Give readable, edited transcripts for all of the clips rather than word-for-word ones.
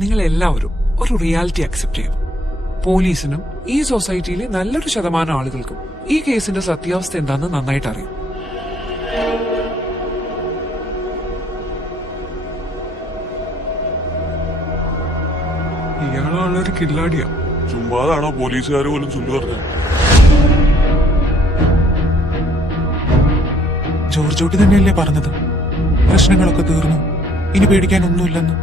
നിങ്ങൾ എല്ലാവരും ഒരു റിയാലിറ്റി അക്സെപ്റ്റ് ചെയ്യും. പോലീസിനും ഈ സൊസൈറ്റിയിലെ നല്ലൊരു ശതമാനം ആളുകൾക്കും ഈ കേസിന്റെ സത്യാവസ്ഥ എന്താണെന്ന് നന്നായിട്ട് അറിയാം. ഇയാളാണൊരു കില്ലാടിയാ. ചുമ്മാതാണോ പോലീസുകാർ പോലും ചൊല്ലു പറഞ്ഞത്? ജോർജോട്ടി തന്നെയല്ലേ പറഞ്ഞത് പ്രശ്നങ്ങളൊക്കെ തീർന്നു, ഇനി പേടിക്കാനൊന്നുമില്ലെന്ന്.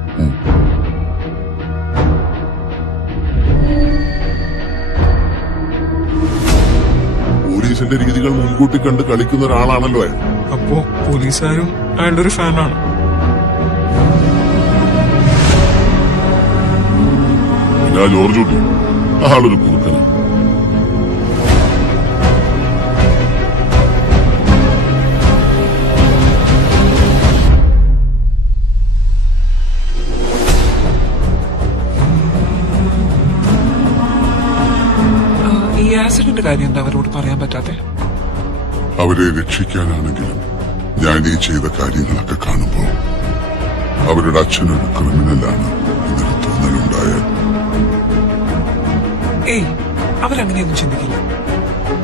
പോലീസിന്റെ രീതികൾ മുൻകൂട്ടി കണ്ട് കളിക്കുന്ന ഒരാളാണല്ലോ അയാൾ. അപ്പോ പോലീസുകാരും അയാളുടെ ഒരു ഫാനാണ്. പിന്നെ ജോർജ് കുട്ടി ആളൊരു കുറുക്കനാണ്. ഈ ആക്സിഡന്റ് കാര്യം എന്താ അവരോട് പറയാൻ പറ്റാത്തെ? അവരെ രക്ഷിക്കാനാണെങ്കിലും ഞാൻ ഈ ചെയ്ത കാര്യങ്ങളൊക്കെ കാണുമ്പോ അവരുടെ അച്ഛനൊരു ക്രിമിനലാണ് എന്നൊരു തോന്നലുണ്ടായാൽ ഏയ്, അവരങ്ങനെയൊന്നും ചിന്തിക്കില്ല.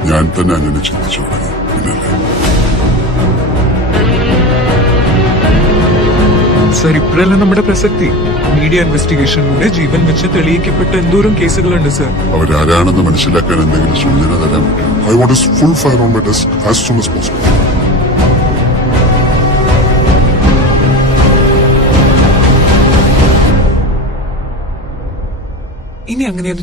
ഞാൻ തന്നെ അങ്ങനെ ചിന്തിച്ചു തുടങ്ങി. പിന്നല്ലേ സർ, ഇപ്പോഴല്ല നമ്മുടെ പ്രസക്തി. മീഡിയ ഇൻവെസ്റ്റിഗേഷനിലൂടെ ജീവൻ വെച്ച് തെളിയിക്കപ്പെട്ട എന്തോരം കേസുകളുണ്ട് സർ. അവരാരാണെന്ന് മനസ്സിലാക്കാൻ എന്തെങ്കിലും സൂചന തരാൻ പറ്റും? I want full fire on my desk as soon as possible. ഇനി അങ്ങനെയൊന്നും